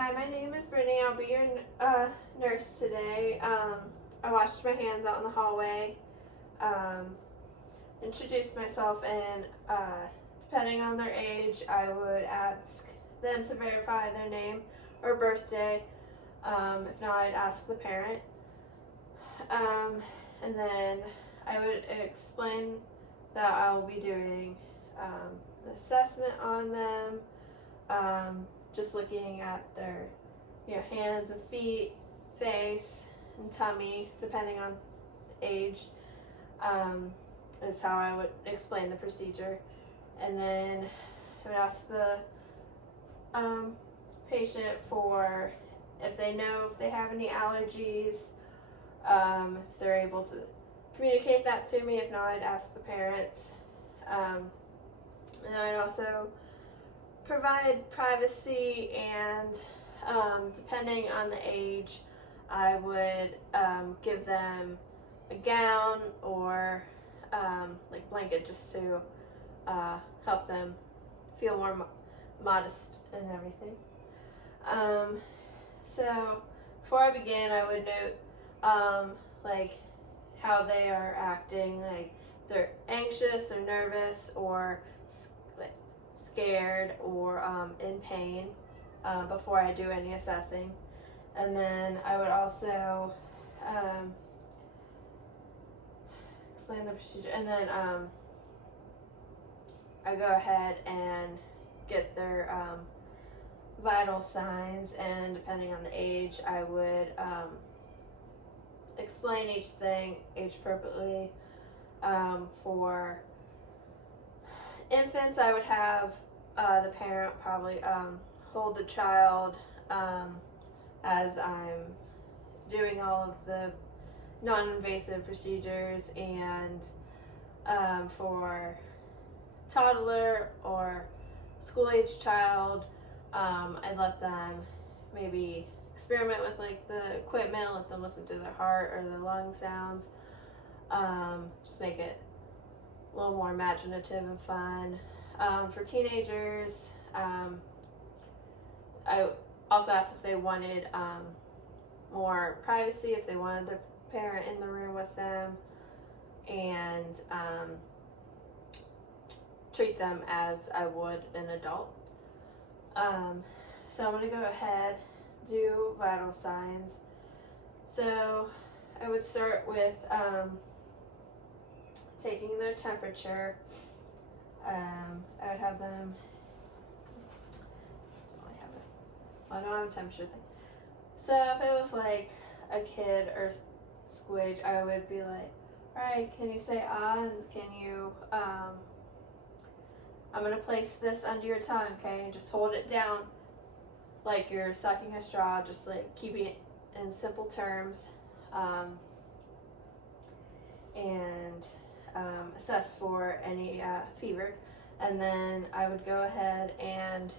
Hi, my name is Brittany. I'll be your nurse today. I washed my hands out in the hallway, introduced myself, and depending on their age, I would ask them to verify their name or birthday. If not, I'd ask the parent. And then I would explain that I will be doing an assessment on them, just looking at their hands and feet, face, and tummy, depending on age, is how I would explain the procedure. And then I would ask the patient for if they know if they have any allergies, if they're able to communicate that to me. If not, I'd ask the parents. And I'd also provide privacy, and depending on the age, I would give them a gown or like blanket, just to help them feel more modest and everything. So before I begin, I would note like how they are acting, like if they're anxious or nervous or scared or in pain, before I do any assessing. And then I would also explain the procedure, and then I go ahead and get their vital signs, and depending on the age, I would explain each thing age appropriately. For infants, I would have the parent probably hold the child as I'm doing all of the non-invasive procedures, and for toddler or school-age child, I'd let them maybe experiment with like the equipment, let them listen to their heart or their lung sounds, just make it a little more imaginative and fun. For teenagers, I also asked if they wanted more privacy, if they wanted the parent in the room with them, and treat them as I would an adult. So I'm going to go ahead, do vital signs. So I would start with taking their temperature. I would have them, I don't have a temperature thing. So if it was like a kid or school age, I would be like, alright, can you say ah, and can you, I'm going to place this under your tongue, okay, and just hold it down like you're sucking a straw, just like keeping it in simple terms, and assess for any fever. And then I would go ahead and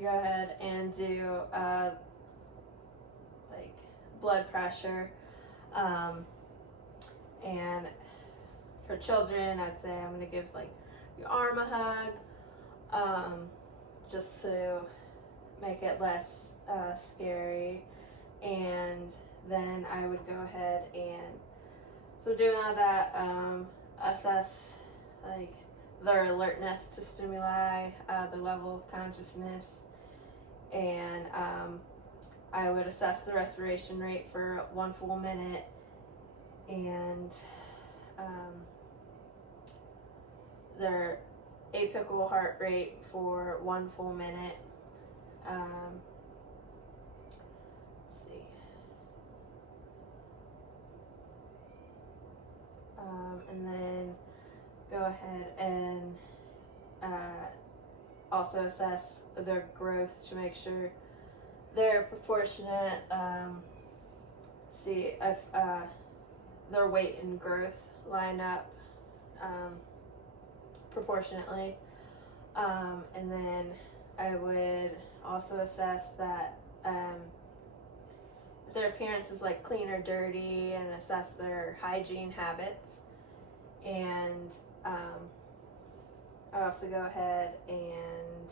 go ahead and do like blood pressure, and for children, I'd say I'm going to give like your arm a hug, just to make it less scary. And then I would go ahead and, so doing all that, assess like their alertness to stimuli, their level of consciousness, and I would assess the respiration rate for 1 full minute, and their apical heart rate for 1 full minute. Let's see. And then go ahead and also assess their growth to make sure they're proportionate. See if their weight and growth line up proportionately. And then I would also assess that if their appearance is like clean or dirty, and assess their hygiene habits. And I also go ahead and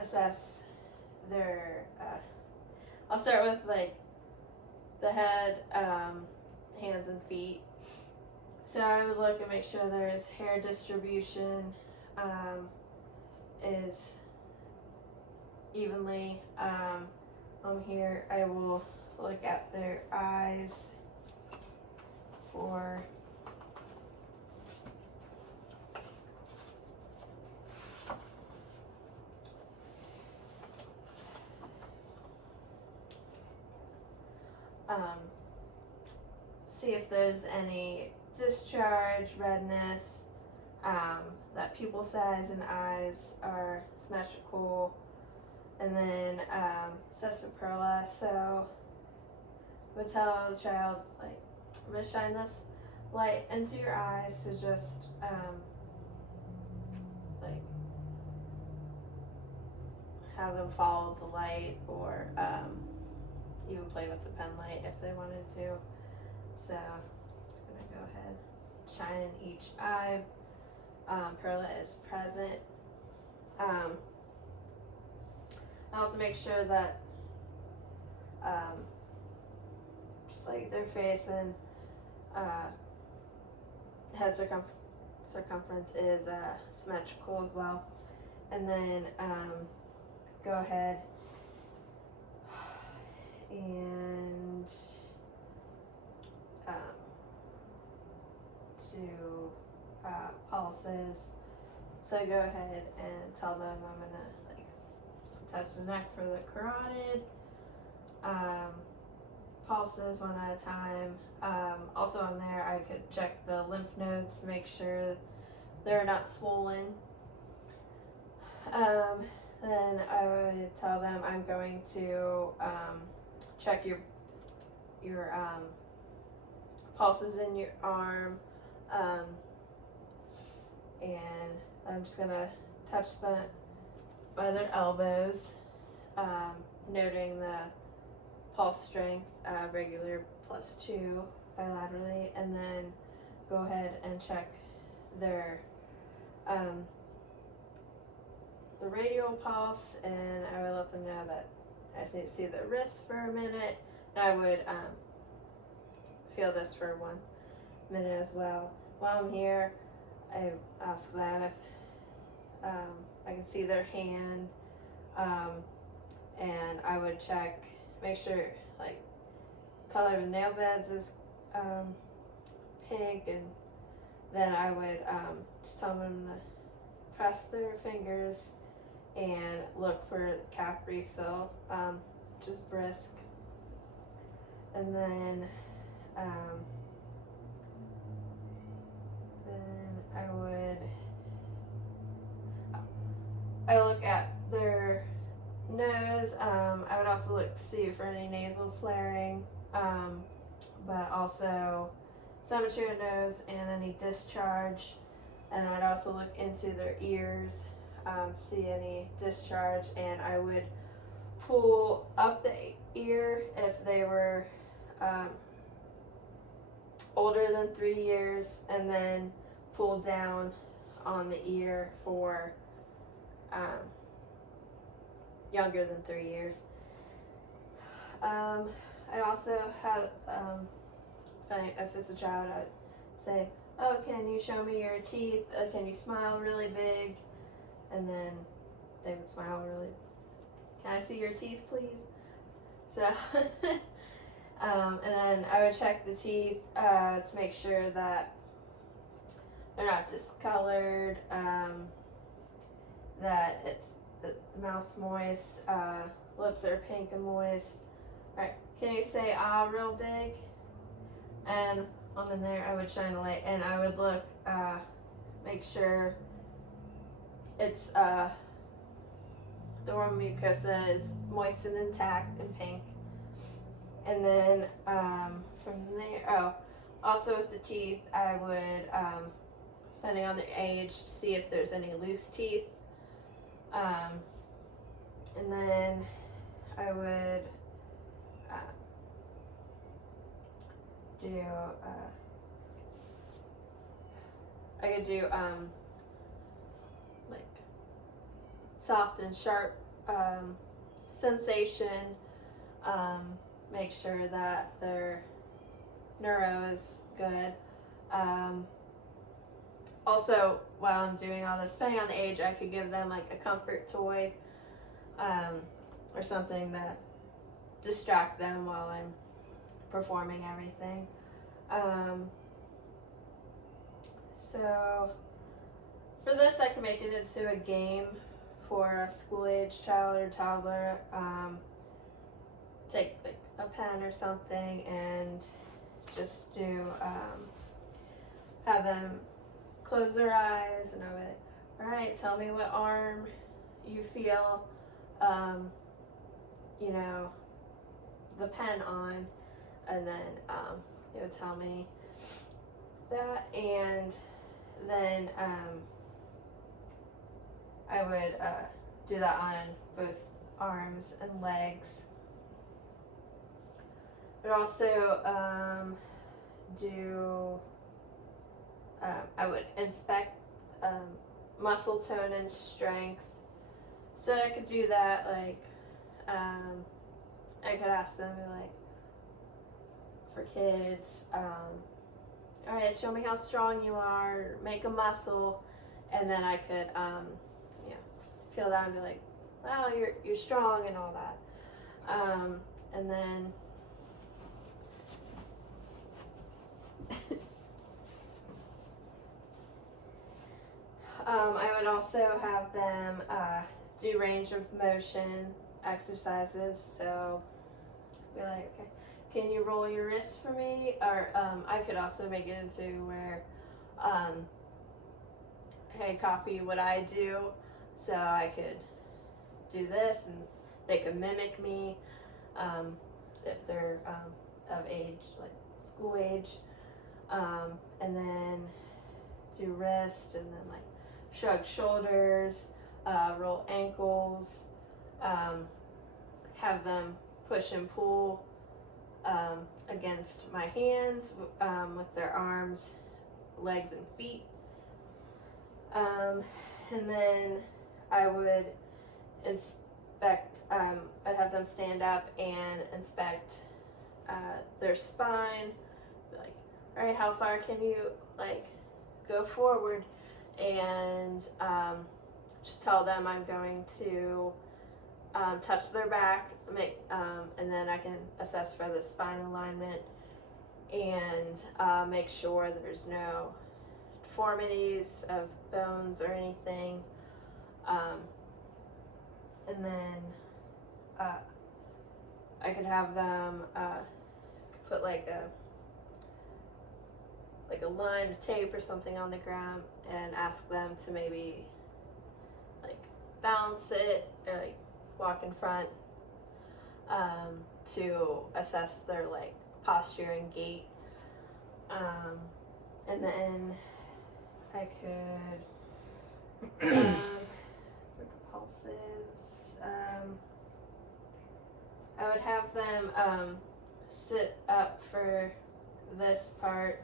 assess their, I'll start with like the head, hands and feet. So I would look and make sure there's hair distribution is evenly. On here I will look at their eyes for see if there's any discharge, redness, that pupil size and eyes are symmetrical, and then sarsaparilla. So I would tell the child, like, I'm going to shine this light into your eyes, so just like have them follow the light, or even play with the pen light if they wanted to. So just gonna go ahead, shine in each eye. Perla is present. I also make sure that just like their face and head circumference is symmetrical as well. And then go ahead and do pulses. So I go ahead and tell them I'm gonna like touch the neck for the carotid, pulses one at a time. Also on there I could check the lymph nodes to make sure they're not swollen. Then I would tell them I'm going to check your pulses in your arm, and I'm just gonna touch them by their elbows, noting the pulse strength, regular +2 bilaterally, and then go ahead and check their the radial pulse, and I would let them know that I just need to see the wrist for a minute, and I would feel this for 1 minute as well. While I'm here, I ask them if I can see their hand, and I would check, make sure like color of nail beds is pink, and then I would just tell them to press their fingers and look for the cap refill, just brisk. And then I look at their nose. I would also look to see for any nasal flaring, but also symmetry of nose and any discharge. And I'd also look into their ears, see any discharge, and I would pull up the ear if they were older than 3 years, and then pull down on the ear for younger than 3 years. I also have, if it's a child, I'd say, oh, can you show me your teeth? Can you smile really big? And then they would smile really, can I see your teeth, please? So, and then I would check the teeth to make sure that they're not discolored, that the mouth's moist, lips are pink and moist. Alright, can you say ah real big? And on in there I would shine a light, and I would look, make sure it's the oral mucosa is moist and intact and pink. And then from there, also with the teeth, I would, depending on the age, see if there's any loose teeth. And then I would do, I could do like soft and sharp sensation, make sure that their neuro is good. Also, while I'm doing all this, depending on the age, I could give them like a comfort toy or something to distract them while I'm performing everything. So for this, I can make it into a game for a school-age child or toddler. Take like a pen or something and just do, have them close their eyes, and I'll be like, all right, tell me what arm you feel, you know, the pen on, and then it would tell me that, and then I would do that on both arms and legs. But also I would inspect muscle tone and strength. So I could do that, like, I could ask them, like, for kids, all right, show me how strong you are, make a muscle, and then I could, you know, feel that and be like, wow, you're strong and all that. And then I would also have them do range of motion exercises. So be like, okay, can you roll your wrist for me? Or I could also make it into where, hey, copy what I do. So I could do this and they could mimic me if they're of age, like school age. And then do wrist, and then like shrug shoulders, roll ankles, have them push and pull against my hands with their arms, legs, and feet. And then I would inspect, I'd have them stand up and inspect their spine. Be like, all right, how far can you like go forward? And just tell them I'm going to touch their back, and then I can assess for the spine alignment and make sure there's no deformities of bones or anything. And then I could have them put like a line of tape or something on the ground and ask them to maybe like balance it or like walk in front to assess their like posture and gait. And then I could take the pulses. I would have them sit up for this part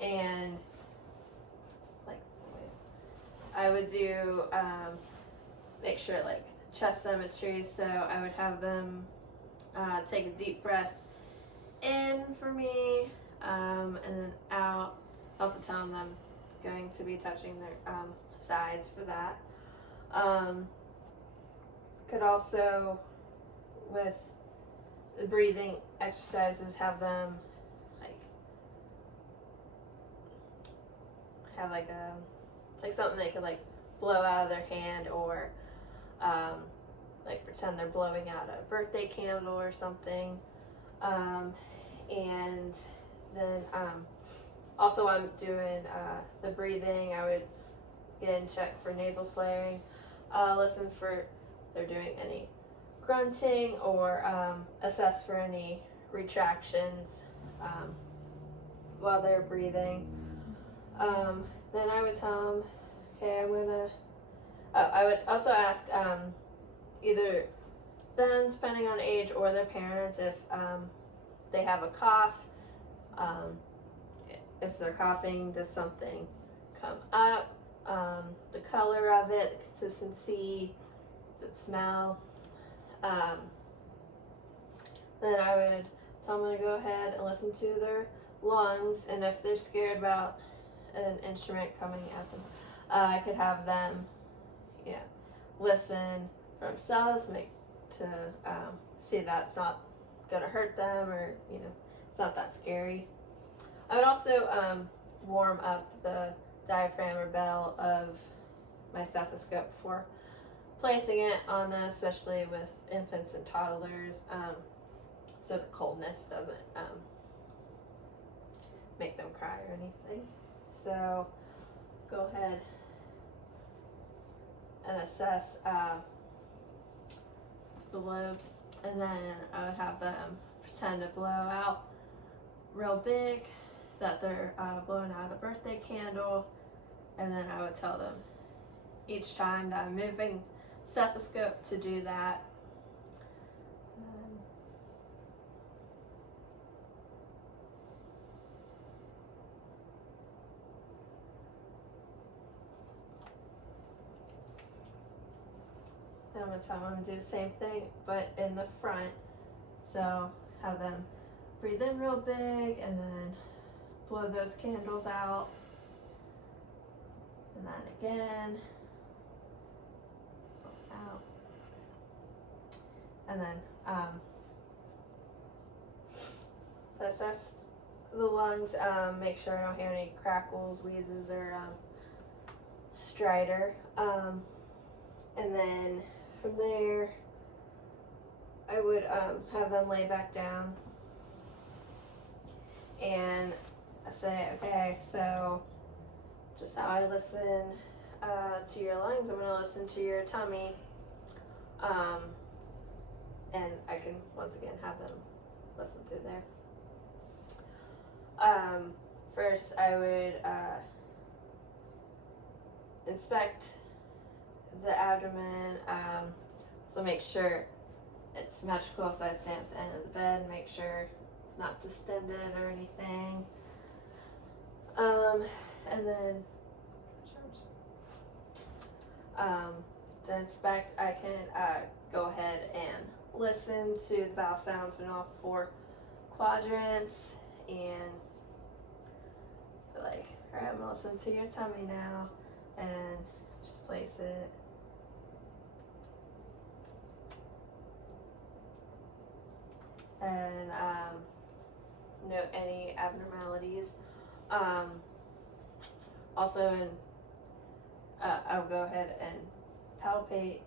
and like I would do make sure like chest symmetry. So I would have them take a deep breath in for me, and then out. Also tell them I'm going to be touching their sides for that. Could also, with the breathing exercises, have them have like something they could like blow out of their hand, or like pretend they're blowing out a birthday candle or something. And then also I'm doing the breathing, I would again check for nasal flaring, listen for if they're doing any grunting, or assess for any retractions while they're breathing. Then I would tell them, okay, I would also ask either them, depending on age, or their parents if they have a cough. If they're coughing, does something come up? The color of it, the consistency, does it smell? Then I would tell them to go ahead and listen to their lungs, and if they're scared about an instrument coming at them, I could have them, listen for themselves, to see that it's not gonna hurt them, or it's not that scary. I would also warm up the diaphragm or bell of my stethoscope before placing it on them, especially with infants and toddlers, so the coldness doesn't make them cry or anything. So go ahead and assess the lobes, and then I would have them pretend to blow out real big, that they're blowing out a birthday candle, and then I would tell them each time that I'm moving stethoscope to do that. I'm going to tell them I'm going to do the same thing, but in the front. So have them breathe in real big and then blow those candles out. And then again, out. And then, so assess the lungs, make sure I don't hear any crackles, wheezes, or stridor. And then from there, I would have them lay back down and say, okay, so just how I listen to your lungs, I'm going to listen to your tummy. And I can once again have them listen through there. First, I would inspect the abdomen, so make sure it's symmetrical, so I stand at the end of the bed and make sure it's not distended or anything. And then to inspect, I can go ahead and listen to the bowel sounds in all 4 quadrants, and like, alright, I'm gonna listen to your tummy now, and just place it. And note any abnormalities. Also, I'll go ahead and palpate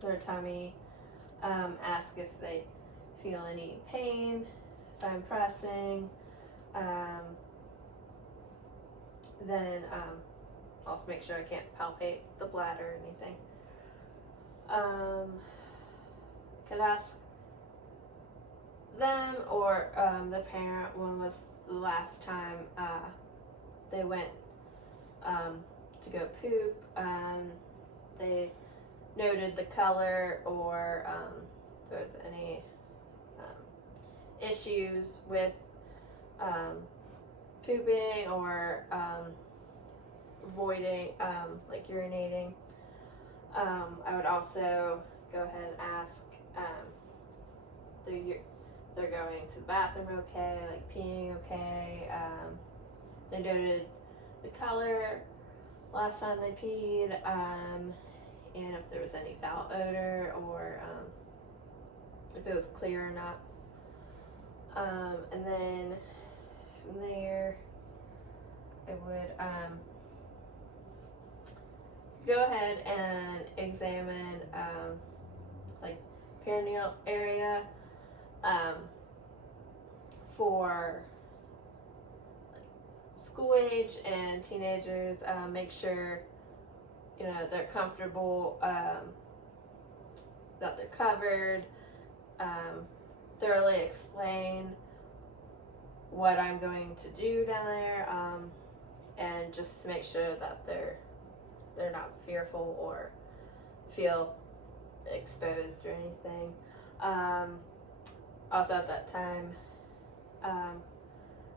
their tummy, ask if they feel any pain, if I'm pressing, then also make sure I can't palpate the bladder or anything. Could ask them or the parent when was the last time they went to go poop. They noted the color, or if there was any issues with pooping or voiding, like urinating. I would also go ahead and ask they're going to the bathroom okay, like peeing okay. They noted the color last time they peed, and if there was any foul odor, or if it was clear or not. And then from there, I would go ahead and examine like perineal area for like school age and teenagers. Make sure they're comfortable, that they're covered. Thoroughly explain what I'm going to do down there, and just to make sure that they're not fearful or feel exposed or anything. Also at that time,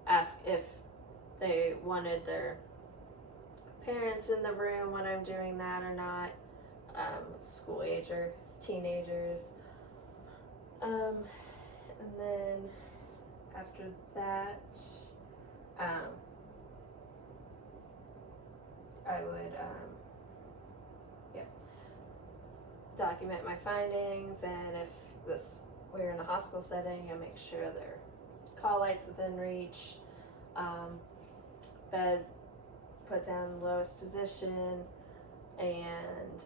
ask if they wanted their parents in the room when I'm doing that or not, school age or teenagers. And then after that, I would document my findings, and if we're in a hospital setting, I make sure their call lights within reach, bed put down in the lowest position, and